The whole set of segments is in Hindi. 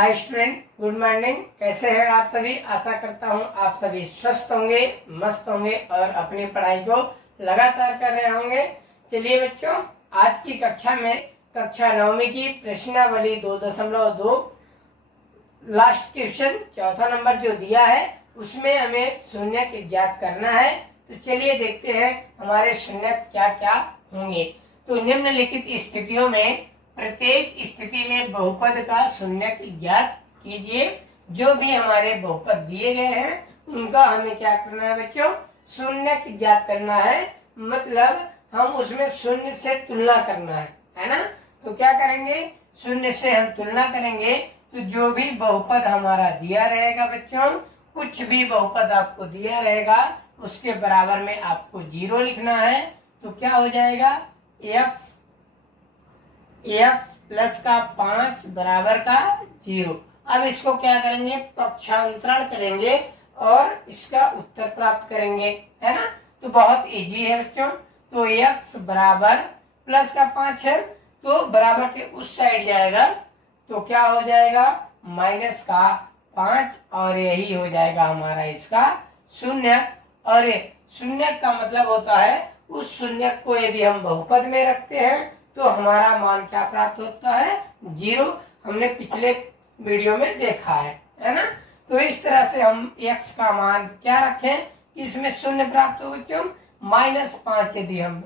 Hi student, good morning. कैसे हैं आप सभी? आशा करता हूं आप सभी स्वस्थ होंगे, मस्त होंगे और अपनी पढ़ाई को लगातार कर रहे होंगे। चलिए बच्चों, आज की कक्षा में कक्षा 9वीं की प्रश्नावली 2.2 लास्ट क्वेश्चन चौथा नंबर जो दिया है उसमें हमें शून्य ज्ञात करना है। तो चलिए देखते हैं हमारे शून्य क्या क्या होंगे। तो निम्नलिखित स्थितियों में प्रत्येक स्थिति में बहुपद का शून्य ज्ञात कीजिए। जो भी हमारे बहुपद दिए गए हैं उनका हमें क्या करना है बच्चों? शून्य ज्ञात करना है। मतलब हम उसमें शून्य से तुलना करना है ना। तो क्या करेंगे? शून्य से हम तुलना करेंगे। तो जो भी बहुपद हमारा दिया रहेगा बच्चों, कुछ भी बहुपद आपको दिया रहेगा उसके बराबर में आपको 0 लिखना है। तो क्या हो जाएगा? x प्लस का 5 बराबर का 0। अब इसको क्या करेंगे? पक्षांतरण करेंगे और इसका उत्तर प्राप्त करेंगे, है ना। तो बहुत इजी है बच्चों। तो x बराबर प्लस का 5 है तो बराबर के उस साइड जाएगा तो क्या हो जाएगा? माइनस का 5 और यही हो जाएगा हमारा इसका शून्य। और शून्य का मतलब होता है उस शून्य को यदि हम बहुपद में रखते हैं तो हमारा मान क्या प्राप्त होता है? 0। हमने पिछले वीडियो में देखा है ना। तो इस तरह से हम x का मान क्या रखें कि इसमें शून्य प्राप्त हो बच्चों? -5 यदि हम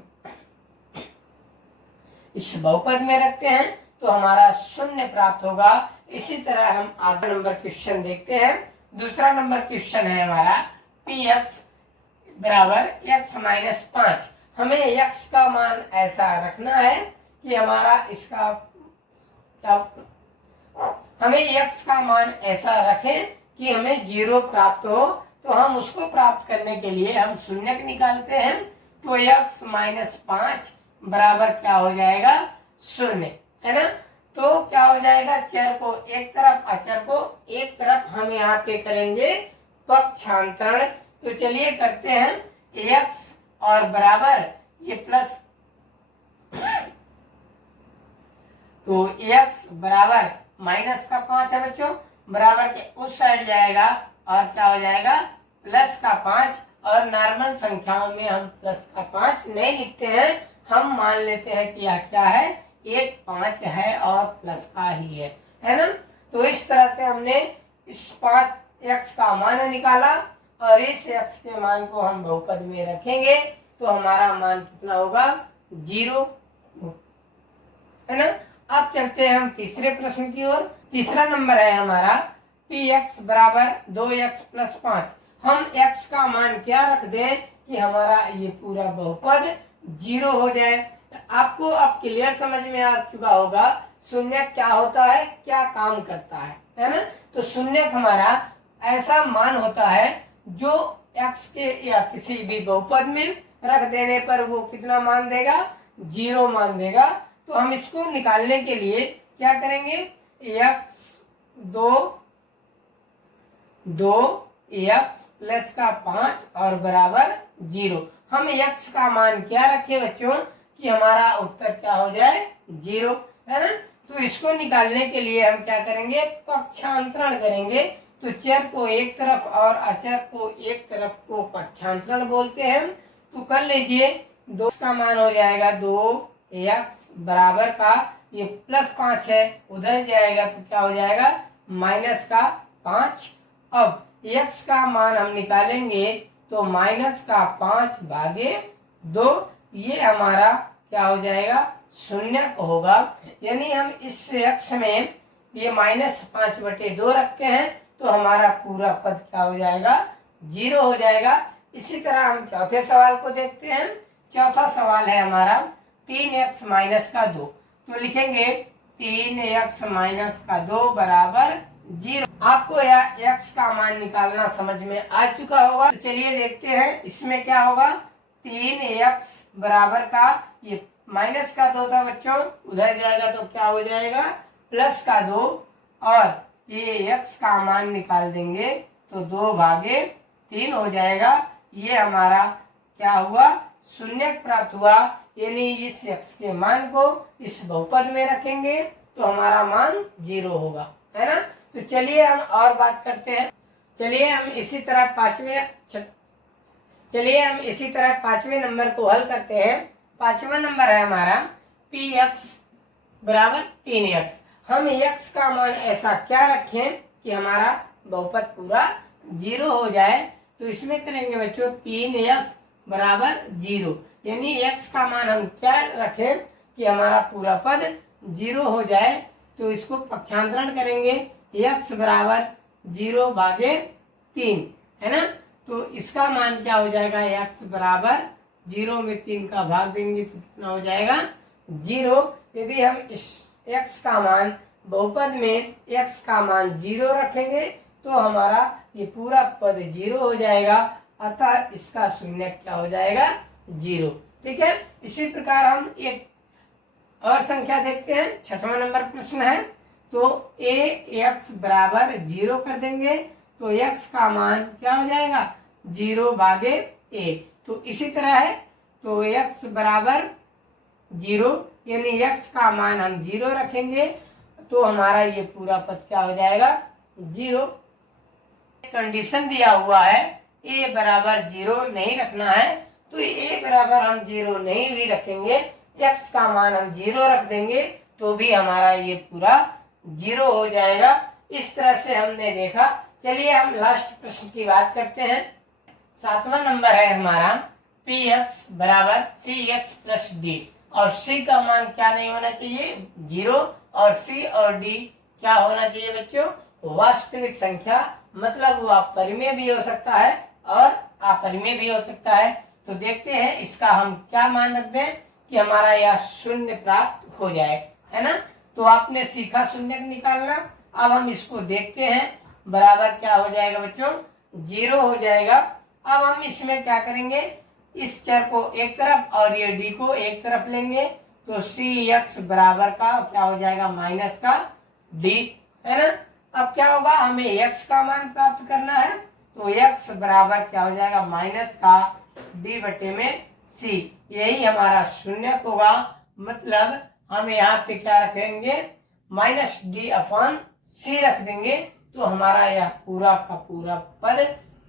इस बहुपद में रखते हैं तो हमारा शून्य प्राप्त होगा। इसी तरह हम आगे नंबर क्वेश्चन देखते हैं। दूसरा नंबर क्वेश्चन है हमारा px बराबर x - 5। हमें x का मान ऐसा रखना है कि हमारा इसका क्या, हमें x का मान ऐसा रखें कि हमें 0 प्राप्त हो। तो हम उसको प्राप्त करने के लिए हम शून्य निकालते हैं। तो x - 5 बराबर क्या हो जाएगा? 0, है ना। तो क्या हो जाएगा? चर को एक तरफ, अचर को एक तरफ हम यहाँ पे करेंगे पक्षांतरण। तो चलिए करते हैं। x और बराबर ये प्लस, तो x बराबर माइनस का 5 है बच्चों, बराबर के उस साइड जाएगा और क्या हो जाएगा? प्लस का 5। और नॉर्मल संख्याओं में हम प्लस का 5 नहीं लिखते हैं, हम मान लेते हैं कि यह क्या है? एक 5 है और प्लस का ही है ना। तो इस तरह से हमने इस 5x का मान निकाला और इस x के मान को हम बहुपद में रखेंगे तो हमारा मान कितना होगा? 0, है ना। अब चलते हैं हम तीसरे प्रश्न की ओर। तीसरा नंबर है हमारा px बराबर 2x + 5। हम x का मान क्या रख दें कि हमारा ये पूरा बहुपद 0 हो जाए। आपको अब क्लियर समझ में आ चुका होगा शून्य क्या होता है, क्या काम करता है ना। तो शून्य हमारा ऐसा मान होता है जो x के या किसी भी बहुपद में रख देने पर वो कितना मान देगा? 0 मान देगा। तो हम इसको निकालने के लिए क्या करेंगे? x प्लस का 5 और बराबर 0। हम x का मान क्या रखें बच्चों कि हमारा उत्तर क्या हो जाए? 0, है ना। तो इसको निकालने के लिए हम क्या करेंगे? पक्षांतरण करेंगे। तो चर को एक तरफ और अचर को एक तरफ को पक्षांतरण बोलते हैं। तो कर लीजिए, 2 का मान हो जाएगा 2x बराबर का ये +5 है, उधर जाएगा तो क्या हो जाएगा? माइनस का 5। अब x का मान हम निकालेंगे तो -5 भागे 2, ये हमारा क्या हो जाएगा? 0 होगा। यानी हम इस x में ये -5/2 रखते हैं तो हमारा पूरा पद क्या हो जाएगा? 0 हो जाएगा। इसी तरह हम चौथे सवाल को देखते हैं। चौथा सवाल है हमारा 3x - 2। तो लिखेंगे 3x - 2 बराबर 0। आपको यह x का मान निकालना समझ में आ चुका होगा। तो चलिए देखते हैं इसमें क्या होगा। 3x बराबर का ये माइनस का 2 था बच्चों, उधर जाएगा तो क्या हो जाएगा? प्लस का 2 और ये x का मान निकाल देंगे तो 2 भागे 3 हो जाएगा। ये हमारा क्या हुआ? 0 प्राप्त हुआ। यानी इस x के मान को इस बहुपद में रखेंगे तो हमारा मान 0 होगा, है ना। तो चलिए हम और बात करते हैं। चलिए हम इसी तरह पांचवें नंबर को हल करते हैं। पांचवा नंबर है हमारा px बराबर 3x। हम x का मान ऐसा क्या रखें कि हमारा बहुपद पूरा 0 हो जाए। तो इसमें करेंगे बच्चों 3x बराबर 0, यानी x का मान हम क्या रखें कि हमारा पूरा पद 0 हो जाए। तो इसको पक्षांतरण करेंगे, x बराबर 0 भागे 3, है ना। तो इसका मान क्या हो जाएगा, x बराबर 0 में 3 का भाग देंगे तो कितना हो जाएगा 0। यदि हम इस x का मान बहुपद में x का मान 0 रखेंगे तो हमारा ये पूरा पद 0 हो जाएगा, अतः इसका शून्य क्या हो जाएगा 0। ठीक है। इसी प्रकार हम एक और संख्या देखते हैं। छठवां नंबर प्रश्न है। तो ax बराबर 0 कर देंगे तो x का मान क्या हो जाएगा 0 भागे a। तो इसी तरह है, तो x बराबर 0, यानी x का मान हम 0 रखेंगे तो हमारा ये पूरा पद क्या हो जाएगा 0। कंडीशन दिया हुआ है a बराबर 0 नहीं रखना है, तो a बराबर हम 0 नहीं भी रखेंगे, x का मान हम 0 रख देंगे तो भी हमारा ये पूरा 0 हो जाएगा। इस तरह से हमने देखा। चलिए हम लास्ट प्रश्न की बात करते हैं। 7वां नंबर है हमारा px बराबर cx प्लस d, और c का मान क्या नहीं होना चाहिए 0, और c और d क्या होना चाहिए बच्चों वास्तविक संख्या, मतलब वो अपरिमेय भी हो सकता है और अपरिमेय भी हो सकता है। तो देखते हैं इसका हम क्या मान रख दें कि हमारा यह शून्य प्राप्त हो जाए, है ना। तो आपने सीखा शून्य निकालना। अब हम इसको देखते हैं, बराबर क्या हो जाएगा बच्चों 0 हो जाएगा। अब हम इसमें क्या करेंगे, इस चर को एक तरफ और ये d को एक तरफ लेंगे तो cx बराबर का क्या हो जाएगा माइनस का d, है ना। अब क्या होगा, हमें x का मान प्राप्त करना है तो x बराबर क्या हो जाएगा माइनस का d बटे में c, यही हमारा शून्य होगा। मतलब हम यहाँ पे क्या रखेंगे माइनस d अपॉन c रख देंगे तो हमारा यह पूरा का पूरा पद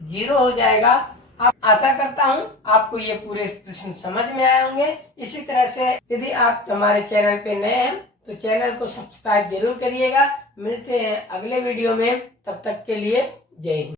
0 हो जाएगा। अब आशा करता हूँ आपको ये पूरे प्रश्न समझ में आए होंगे। इसी तरह से यदि आप हमारे चैनल पे नए हैं तो चैनल को सब्सक्राइब जरूर करिएगा। मिलते हैं अगले वीडियो में, तब तक के लिए जय हिंद।